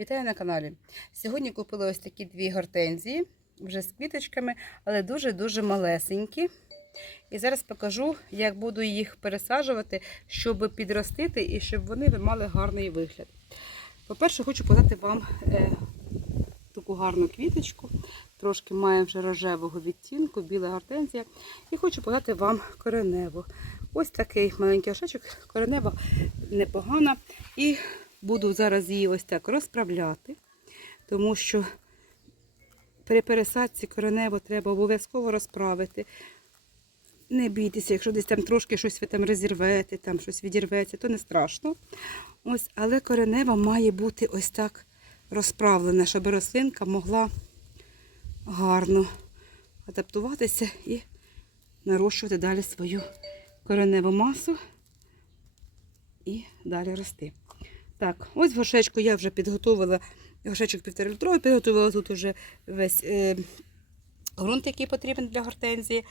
Вітаю на каналі. Сьогодні купила ось такі дві гортензії, вже з квіточками, але дуже-дуже малесенькі. І зараз покажу, як буду їх пересаджувати, щоб підростити і щоб вони мали гарний вигляд. По-перше, хочу подати вам е, таку гарну квіточку. Трошки має вже рожевого відтінку, біла гортензія. І хочу подати вам кореневу. Ось такий маленький ошечок, коренева непогана. І буду зараз її ось так розправляти, тому що при пересадці кореневу треба обов'язково розправити. Не бійтеся, якщо десь там трошки щось ви там розірвете, там щось відірветься, то не страшно. Ось, але коренева має бути ось так розправлена, щоб рослинка могла гарно адаптуватися і нарощувати далі свою кореневу масу і далі рости. Так, ось горшечку я вже підготувала, горшечок півтора літровий, підготувала тут уже весь е, ґрунт, який потрібен для гортензії.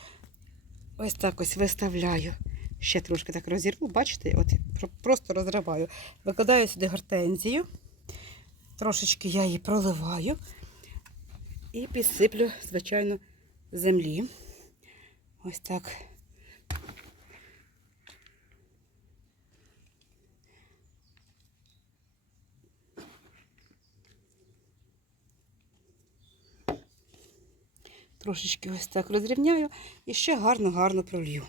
Ось так ось виставляю. Ще трошки так розірву, бачите, от просто розриваю. Викладаю сюди гортензію. Трошечки я її проливаю і підсиплю, звичайно, землі. Ось так. Трошечки ось так розрівняю і ще гарно-гарно пролью.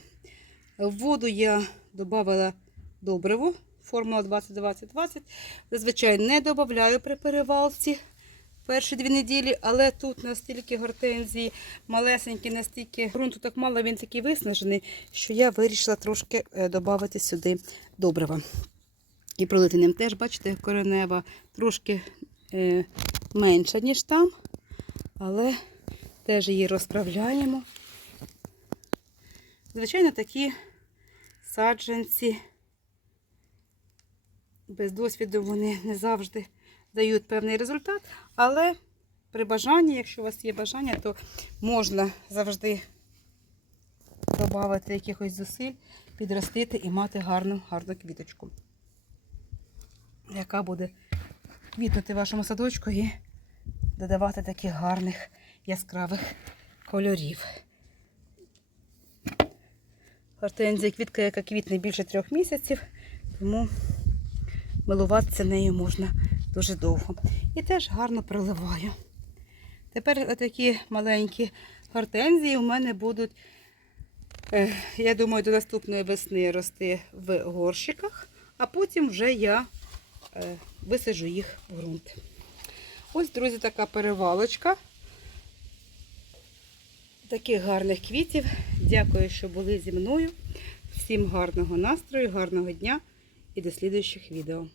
В воду я додавала добриво, формула 20-20-20. Зазвичай не додаю при перевалці перші дві неділі, але тут настільки гортензії малесенькі, настільки ґрунту так мало, він такий виснажений, що я вирішила трошки додати сюди добрива. І пролити ним теж, бачите, коренева трошки е, менша, ніж там, але теж її розправляємо. Звичайно, такі саджанці без досвіду вони не завжди дають певний результат, але при бажанні, якщо у вас є бажання, то можна завжди додати якихось зусиль, підростити і мати гарну, гарну квіточку, яка буде квітнути вашому садочку і додавати таких гарних яскравих кольорів. Гортензія квітка, яка квітне більше трьох місяців, тому милуватися нею можна дуже довго. І теж гарно проливаю. Тепер такі маленькі гортензії у мене будуть, е, я думаю, до наступної весни рости в горщиках, а потім вже я е, висаджу їх в ґрунт. Ось, друзі, така перевалочка. Таких гарних квітів. Дякую, що були зі мною. Всім гарного настрою, гарного дня і до слідуючих відео.